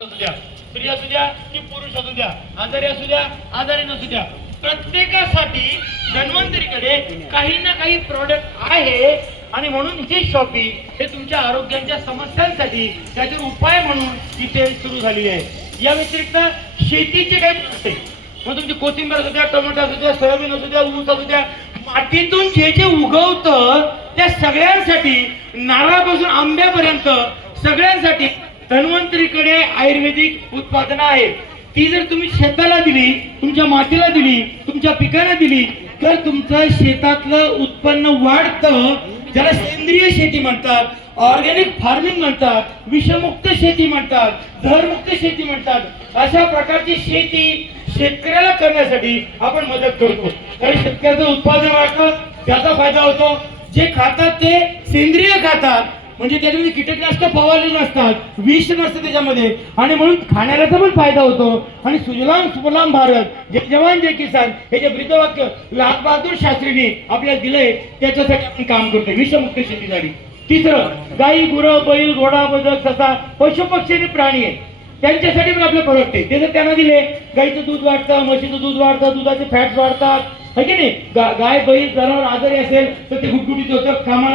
असू द्या, स्त्री असू द्या की पुरुष असू द्या, आजारी असू द्या आजारी नसू द्या, प्रत्येकासाठी धन्वंतरीकडे काही ना काही प्रॉडक्ट आहे. आणि म्हणून ही शॉपिंग हे तुमच्या आरोग्याच्या समस्यांसाठी त्याचे उपाय म्हणून इथे सुरू झालेली आहे. या व्यतिरिक्त शेतीचे काही प्रश्न आहे, मग तुमची कोथिंबीर असू द्या, टोमॅटो असू द्या, सोयाबीन असू द्या, ऊस असू द्या, मातीतून जे जे उगवतं त्या सगळ्यांसाठी, नारळापासून आंब्यापर्यंत सगळ्यांसाठी धन्वंतरीकडे आयुर्वेदिक उत्पादनं आहेत. ती जर तुम्ही शेताला दिली, तुमच्या मातीला दिली, तुमच्या पिकाला दिली तर तुमचं शेतातलं उत्पन्न वाढतं. ज्याला सेंद्रिय शेती म्हणतात, ऑर्गॅनिक फार्मिंग म्हणतात, विषमुक्त शेती म्हणतात, झरमुक्त शेती म्हणतात. अशा प्रकारची शेती शेतकऱ्याला करण्यासाठी आपण मदत करतो. कारण शेतकऱ्याचं उत्पादन वाढतं, त्याचा फायदा होतो. जे खातात ते सेंद्रिय खातात, म्हणजे त्याच्यामध्ये कीटकनाशक फवारलेली नसतात, विष नसतं त्याच्यामध्ये, आणि म्हणून खाण्याचा पण फायदा होतो. आणि सुजलाम सुफलाम भारत, जय जवान जय किसान हे जे ब्रीदवाक्य लाल बहादूर शास्त्रींनी आपल्याला दिलंय त्याच्यासाठी आपण काम करतोय, विषमुक्त शेतीसाठी. तिसरं, गाई, गुरं, बैल, घोडा, बदक, ससा, पशु पक्षी आणि प्राणी आहे, त्यांच्यासाठी पण आपले प्रोडक्ट आहे. ते जर त्यांना दिले, गाईचं दूध वाढतं, म्हशीचं दूध वाढतं, दुधाचे फॅट्स वाढतात, है की नाही. गाय बैल जनावर आजारी असेल तर ते गुटगुटीत होतं, कामाला